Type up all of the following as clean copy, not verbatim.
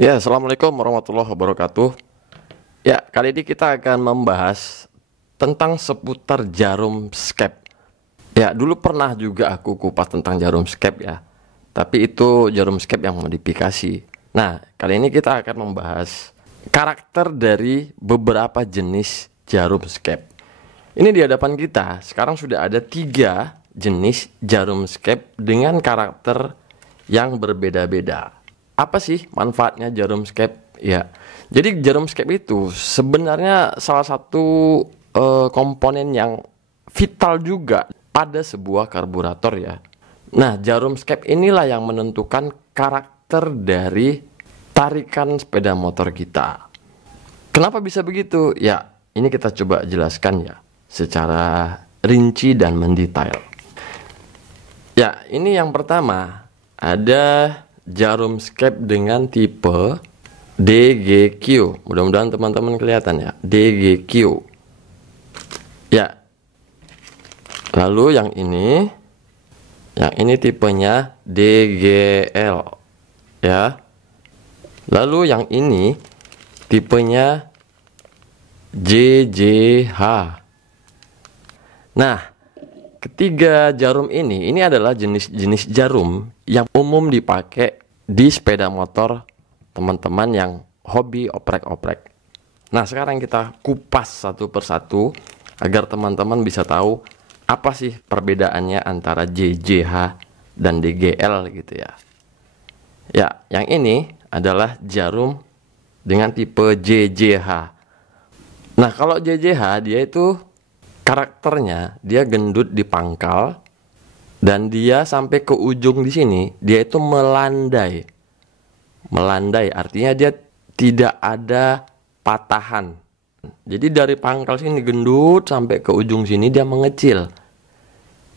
Ya, assalamualaikum warahmatullahi wabarakatuh. Ya, kali ini kita akan membahas tentang seputar jarum skep. Ya, dulu pernah juga aku kupas tentang jarum skep ya. Tapi itu jarum skep yang modifikasi. Nah, kali ini kita akan membahas karakter dari beberapa jenis jarum skep. Ini di hadapan kita, sekarang sudah ada 3 jenis jarum skep dengan karakter yang berbeda-beda. Apa sih manfaatnya jarum skep? Ya, jadi jarum skep itu sebenarnya salah satu komponen yang vital juga pada sebuah karburator ya. Nah, jarum skep inilah yang menentukan karakter dari tarikan sepeda motor kita. Kenapa bisa begitu? Ya, ini kita coba jelaskan ya secara rinci dan mendetail. Ya, ini yang pertama ada jarum skep dengan tipe DGQ. Mudah-mudahan teman-teman kelihatan ya, DGQ. Ya. Lalu yang ini tipenya DGL ya. Lalu yang ini tipenya JJH. Nah, ketiga jarum ini adalah jenis-jenis jarum yang umum dipakai di sepeda motor teman-teman yang hobi oprek-oprek. Nah, sekarang kita kupas satu persatu agar teman-teman bisa tahu apa sih perbedaannya antara JJH dan DGL gitu ya. Ya, yang ini adalah jarum dengan tipe JJH. Nah, kalau JJH dia itu karakternya dia gendut di pangkal dan dia sampai ke ujung di sini dia itu melandai. Melandai artinya dia tidak ada patahan. Jadi dari pangkal sini gendut sampai ke ujung sini dia mengecil.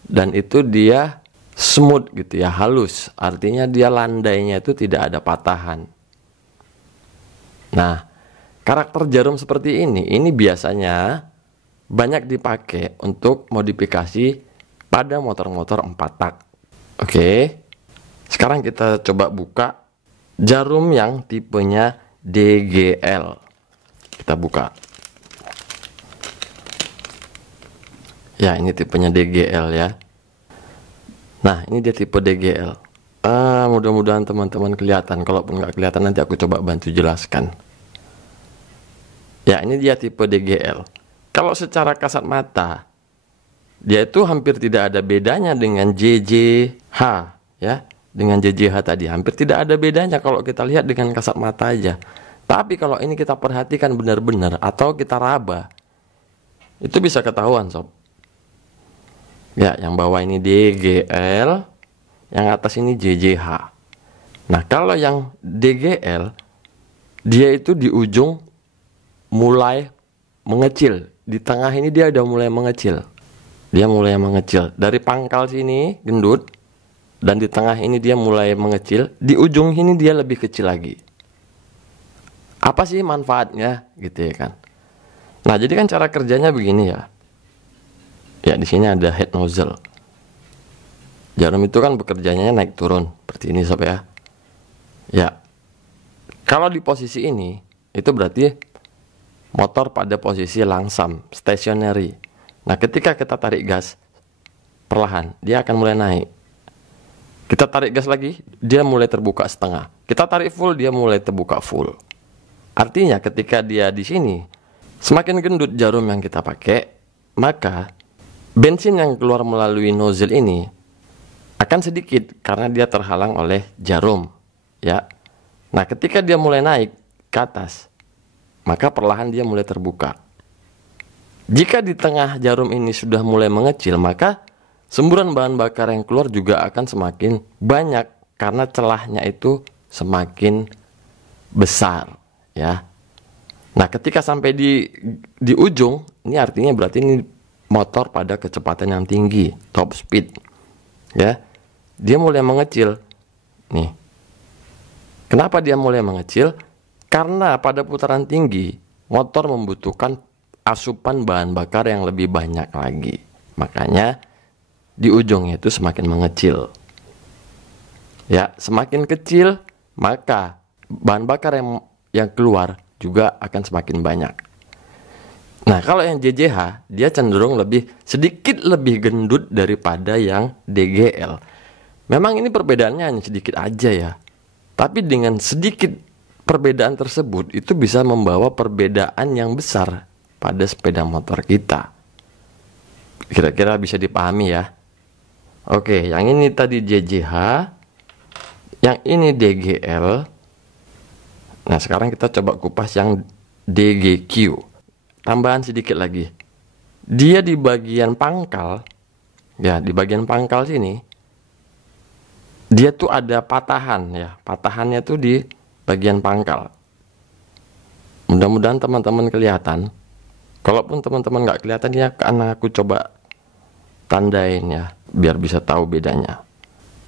Dan itu dia smooth gitu ya, halus. Artinya dia landainya itu tidak ada patahan. Nah, karakter jarum seperti ini biasanya banyak dipakai untuk modifikasi pada motor-motor 4 tak. Oke. Sekarang kita coba buka jarum yang tipenya DGL. Kita buka. Ya, ini tipenya DGL ya. Nah, ini dia tipe DGL. Mudah-mudahan teman-teman kelihatan. Kalaupun nggak kelihatan nanti aku coba bantu jelaskan. Ya, ini dia tipe DGL. Kalau secara kasat mata, dia itu hampir tidak ada bedanya dengan JJH ya. Dengan JJH tadi hampir tidak ada bedanya kalau kita lihat dengan kasat mata aja. Tapi kalau ini kita perhatikan benar-benar atau kita raba, itu bisa ketahuan sob. Ya, yang bawah ini DGL, yang atas ini JJH. Nah, kalau yang DGL, dia itu di ujung mulai mengecil. Di tengah ini dia udah mulai mengecil. Dia mulai mengecil. Dari pangkal sini gendut, dan di tengah ini dia mulai mengecil. Di ujung ini dia lebih kecil lagi. Apa sih manfaatnya gitu ya kan? Nah, jadi kan cara kerjanya begini ya. Ya, di sini ada head nozzle. Jarum itu kan bekerjanya naik turun seperti ini sob ya. Ya. Kalau di posisi ini itu berarti motor pada posisi langsam, stationary. Nah, ketika kita tarik gas perlahan, dia akan mulai naik. Kita tarik gas lagi, dia mulai terbuka setengah. Kita tarik full, dia mulai terbuka full. Artinya ketika dia di sini, semakin gendut jarum yang kita pakai, maka bensin yang keluar melalui nozzle ini akan sedikit karena dia terhalang oleh jarum, ya. Nah, ketika dia mulai naik ke atas, maka perlahan dia mulai terbuka. Jika di tengah jarum ini sudah mulai mengecil, maka semburan bahan bakar yang keluar juga akan semakin banyak karena celahnya itu semakin besar, ya. Nah, ketika sampai di ujung, ini artinya berarti ini motor pada kecepatan yang tinggi, top speed, ya. Dia mulai mengecil. Nih. Kenapa dia mulai mengecil? Karena pada putaran tinggi, motor membutuhkan asupan bahan bakar yang lebih banyak lagi. Makanya di ujungnya itu semakin mengecil. Ya, semakin kecil, maka bahan bakar yang keluar juga akan semakin banyak. Nah, kalau yang JJH dia cenderung sedikit lebih gendut daripada yang DGL. Memang ini perbedaannya hanya sedikit aja ya. Tapi dengan sedikit perbedaan tersebut itu bisa membawa perbedaan yang besar pada sepeda motor kita. Kira-kira bisa dipahami ya. Oke, yang ini tadi JJH, yang ini DGL. Nah, sekarang kita coba kupas yang DGQ. Tambahan sedikit lagi. Dia di bagian pangkal, ya, di bagian pangkal sini, dia tuh ada patahan ya. Patahannya tuh di bagian pangkal. Mudah-mudahan teman-teman kelihatan. Kalaupun teman-teman nggak kelihatan ya, karena aku coba tandain ya, biar bisa tahu bedanya.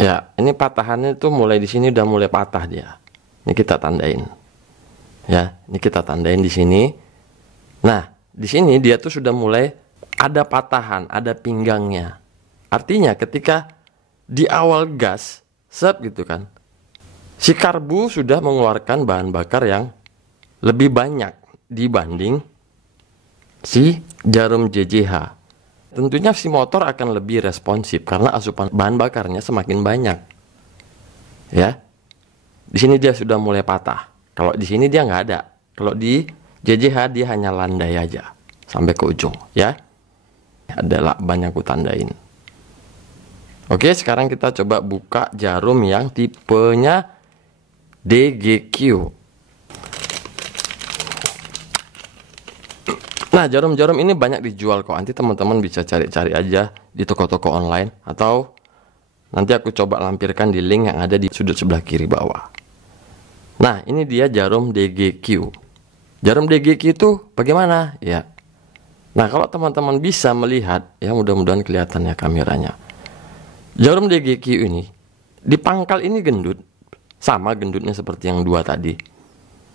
Ya, ini patahannya tuh mulai di sini udah mulai patah dia. Ini kita tandain. Ya, ini kita tandain di sini. Nah, di sini dia tuh sudah mulai ada patahan, ada pinggangnya. Artinya ketika di awal gas, gitu kan, si karbu sudah mengeluarkan bahan bakar yang lebih banyak dibanding si jarum JJH. Tentunya si motor akan lebih responsif karena asupan bahan bakarnya semakin banyak. Ya, di sini dia sudah mulai patah. Kalau di sini dia nggak ada. Kalau di JJH dia hanya landai aja sampai ke ujung ya. Adalah banyak aku tandain. Oke, sekarang kita coba buka jarum yang tipenya DGQ. Nah, jarum-jarum ini banyak dijual kok. Nanti teman-teman bisa cari-cari aja di toko-toko online, atau nanti aku coba lampirkan di link yang ada di sudut sebelah kiri bawah. Nah, ini dia jarum DGQ. Jarum DGQ itu bagaimana? Ya. Nah, kalau teman-teman bisa melihat, ya mudah-mudahan kelihatan ya kameranya. Jarum DGQ ini, di pangkal ini gendut, sama gendutnya seperti yang dua tadi.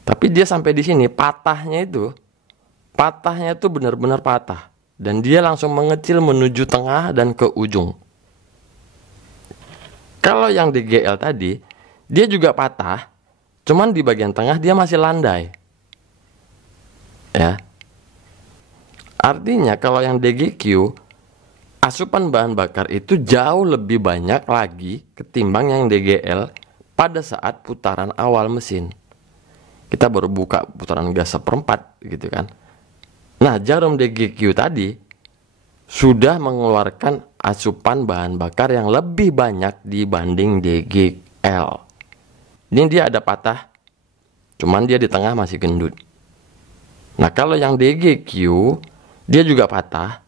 Tapi dia sampai di sini, patahnya itu benar-benar patah. Dan dia langsung mengecil menuju tengah dan ke ujung. Kalau yang DGL tadi, dia juga patah, cuman di bagian tengah dia masih landai. Ya. Artinya kalau yang DGQ, asupan bahan bakar itu jauh lebih banyak lagi ketimbang yang DGL pada saat putaran awal mesin. Kita baru buka putaran gas 1/4 gitu kan. Nah, jarum DGQ tadi sudah mengeluarkan asupan bahan bakar yang lebih banyak dibanding DGL. Ini dia ada patah, cuman dia di tengah masih gendut. Nah, kalau yang DGQ dia juga patah,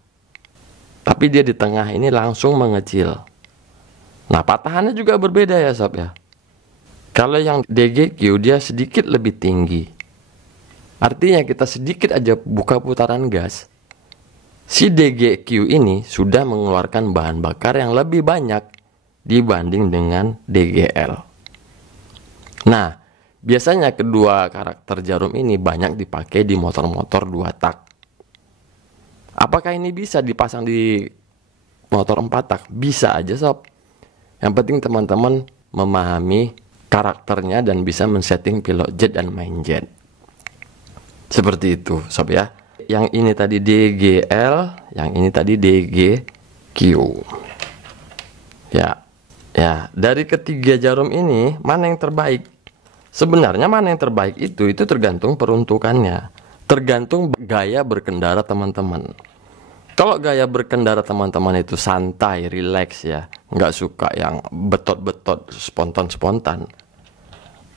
tapi dia di tengah ini langsung mengecil. Nah, patahannya juga berbeda ya sob ya. Kalau yang DGQ dia sedikit lebih tinggi. Artinya kita sedikit aja buka putaran gas, si DGQ ini sudah mengeluarkan bahan bakar yang lebih banyak dibanding dengan DGL. Nah, biasanya kedua karakter jarum ini banyak dipakai di motor-motor 2 tak. Apakah ini bisa dipasang di motor 4 tak? Bisa aja sob. Yang penting teman-teman memahami karakternya dan bisa men-setting pilot jet dan main jet. Seperti itu sob ya. Yang ini tadi DGL, yang ini tadi DGQ. Ya. Ya, dari ketiga jarum ini mana yang terbaik? Sebenarnya mana yang terbaik itu tergantung peruntukannya, tergantung gaya berkendara teman-teman. Kalau gaya berkendara teman-teman itu santai, relax ya, nggak suka yang betot-betot, spontan-spontan,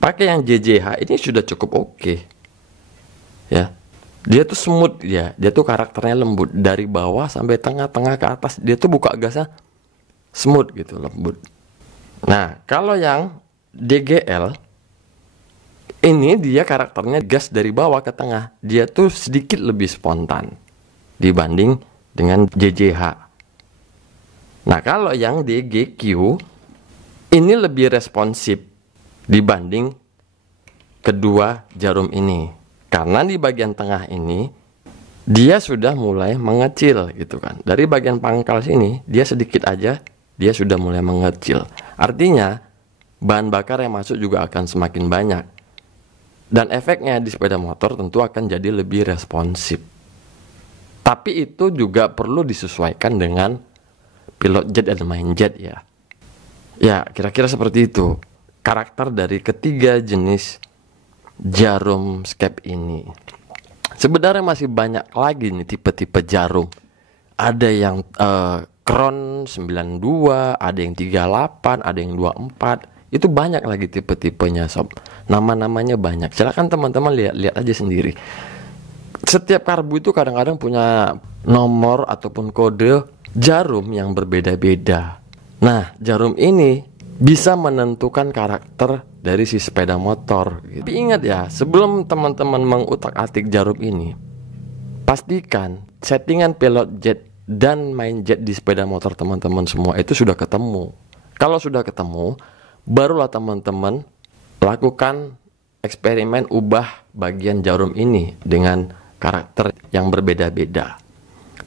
pakai yang JJH ini sudah cukup oke. Ya, dia tuh smooth ya, dia tuh karakternya lembut dari bawah sampai tengah-tengah ke atas, dia tuh buka gasnya smooth gitu, lembut. Nah, kalau yang DGL ini dia karakternya gas dari bawah ke tengah. Dia tuh sedikit lebih spontan dibanding dengan JJH. Nah, kalau yang DGQ ini lebih responsif dibanding kedua jarum ini. Karena di bagian tengah ini dia sudah mulai mengecil gitu kan. Dari bagian pangkal sini dia sedikit aja dia sudah mulai mengecil. Artinya bahan bakar yang masuk juga akan semakin banyak. Dan efeknya di sepeda motor tentu akan jadi lebih responsif. Tapi itu juga perlu disesuaikan dengan pilot jet dan main jet ya. Ya, kira-kira seperti itu karakter dari ketiga jenis jarum skep ini. Sebenarnya masih banyak lagi nih tipe-tipe jarum. Ada yang Crown 92, ada yang 38, ada yang 24. Itu banyak lagi tipe-tipenya sob. Nama-namanya banyak. Silakan teman-teman lihat aja sendiri. Setiap karbu itu kadang-kadang punya nomor ataupun kode jarum yang berbeda-beda. Nah, jarum ini bisa menentukan karakter dari si sepeda motor gitu. Tapi ingat ya, sebelum teman-teman mengutak-atik jarum ini, pastikan settingan pilot jet dan main jet di sepeda motor teman-teman semua itu sudah ketemu. Kalau sudah ketemu, barulah teman-teman lakukan eksperimen ubah bagian jarum ini dengan karakter yang berbeda-beda.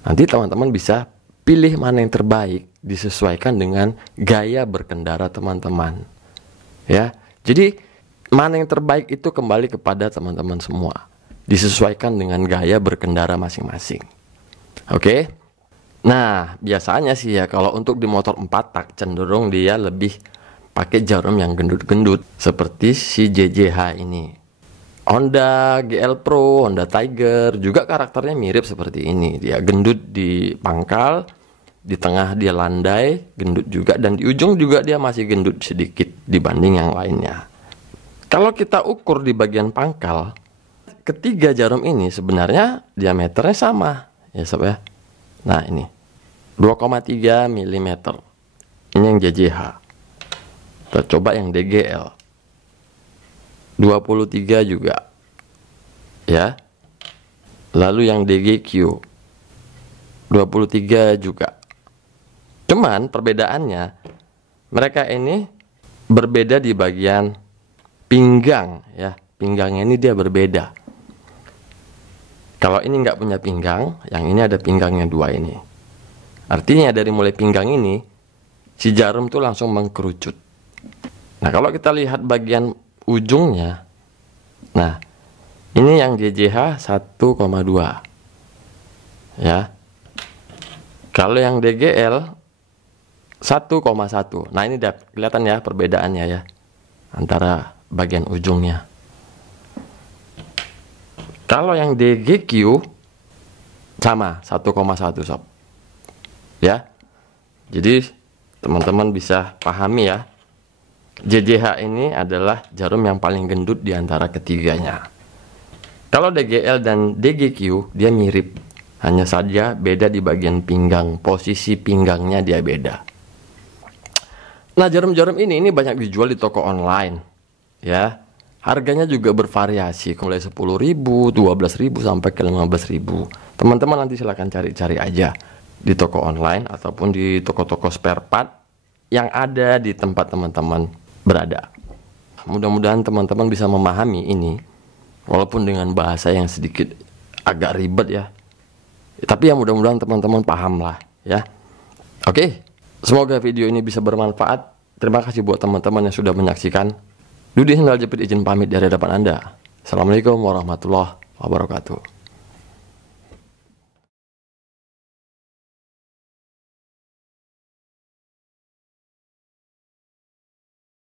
Nanti teman-teman bisa pilih mana yang terbaik disesuaikan dengan gaya berkendara teman-teman. Ya, jadi mana yang terbaik itu kembali kepada teman-teman semua. Disesuaikan dengan gaya berkendara masing-masing. Oke. Nah, biasanya sih ya kalau untuk di motor 4 tak cenderung dia lebih pakai jarum yang gendut-gendut seperti si JJH ini. Honda GL Pro, Honda Tiger juga karakternya mirip seperti ini. Dia gendut di pangkal, di tengah dia landai, gendut juga, dan di ujung juga dia masih gendut sedikit dibanding yang lainnya. Kalau kita ukur di bagian pangkal, ketiga jarum ini sebenarnya diameternya sama, ya sob ya. Nah ini 2,3 mm. Ini yang JJH. Kita coba yang DGL. 23 juga ya. Lalu yang DGQ 23 juga. Cuman perbedaannya mereka ini berbeda di bagian pinggang ya. Pinggangnya ini dia berbeda. Kalau ini nggak punya pinggang, yang ini ada pinggangnya dua ini. Artinya dari mulai pinggang ini si jarum tuh langsung mengkerucut. Nah kalau kita lihat bagian ujungnya, nah ini yang JJH 1,2 ya. Kalau yang DGL 1,1. Nah ini udah kelihatan ya perbedaannya ya antara bagian ujungnya. Kalau yang DGQ sama 1,1 sob ya. Jadi teman-teman bisa pahami ya, JJH ini adalah jarum yang paling gendut di antara ketiganya. Kalau DGL dan DGQ dia mirip, hanya saja beda di bagian pinggang, posisi pinggangnya dia beda. Nah jarum-jarum ini banyak dijual di toko online ya. Harganya juga bervariasi mulai 10.000, 12.000 sampai ke 15.000. Teman-teman nanti silahkan cari-cari aja di toko online ataupun di toko-toko spare part yang ada di tempat teman-teman berada. Mudah-mudahan teman-teman bisa memahami ini, walaupun dengan bahasa yang sedikit agak ribet ya. Tapi ya mudah-mudahan teman-teman paham lah ya. Oke, semoga video ini bisa bermanfaat. Terima kasih buat teman-teman yang sudah menyaksikan. Dudi Sendal Jepit izin pamit dari hadapan Anda. Assalamualaikum warahmatullahi wabarakatuh.